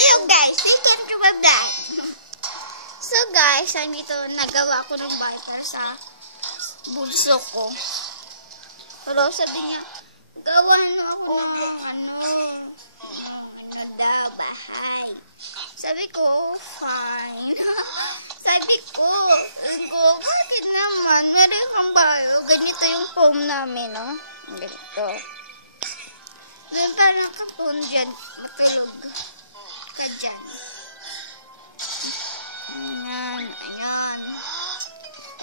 kayo guys. Welcome to my vlog. So guys, nandito nagawa ko ng butter sa bulso ko. Pero sabi niya, gawa ako ng daw, bahay. Sabi ko, fine. Sabi ko, bakit naman? Meron kang bayo. Ganito yung foam namin, no? Ganito. Doon ka nakapon dyan. Matulog ka dyan. Ayan, ayan.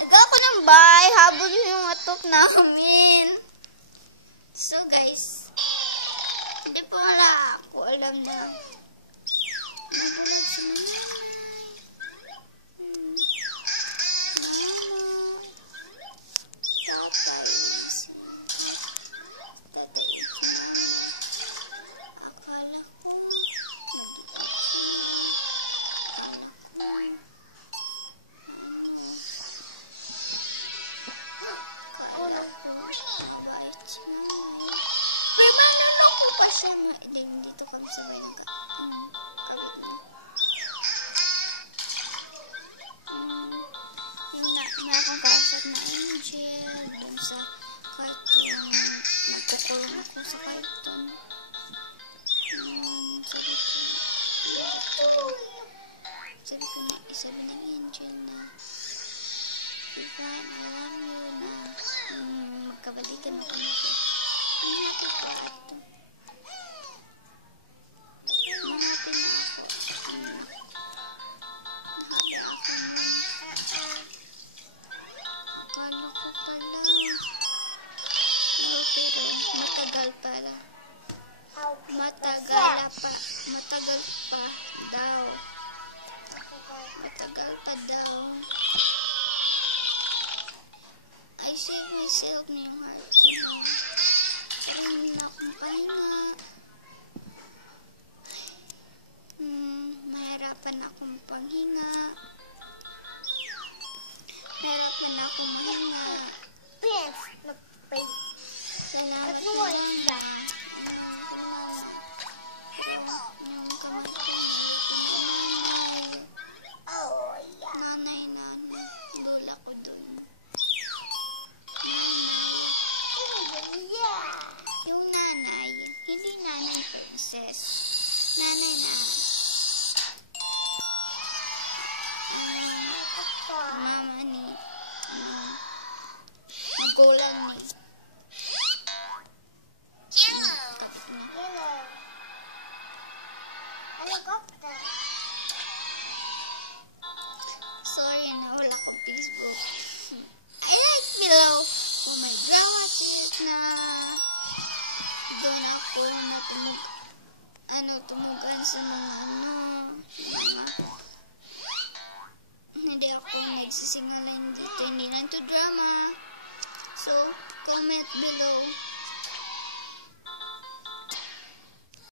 Nagawa ko ng bahay. Habol yung atok namin. So guys, hindi pa wala ako alam na. Dito kami sa may kabit na. May akong kausap na angel dun sa cartoon. Nagkukulong ako sa cartoon. Sabi ng angel na Divine, I love you na magkabalikan ako nito. Ang natin ko ito. Matagal pa daw. I save myself na yung heart ko na. Ayun na akong pahinga. Mahirapan akong panghinga. Mahirapan akong mahinga. Salamat na nanay na mama ni magulang ni sorry na wala akong Facebook. I like below for my glasses na doon ako tumugan sa mga hindi ako nagsisingalan dito, hindi lang to drama. So comment below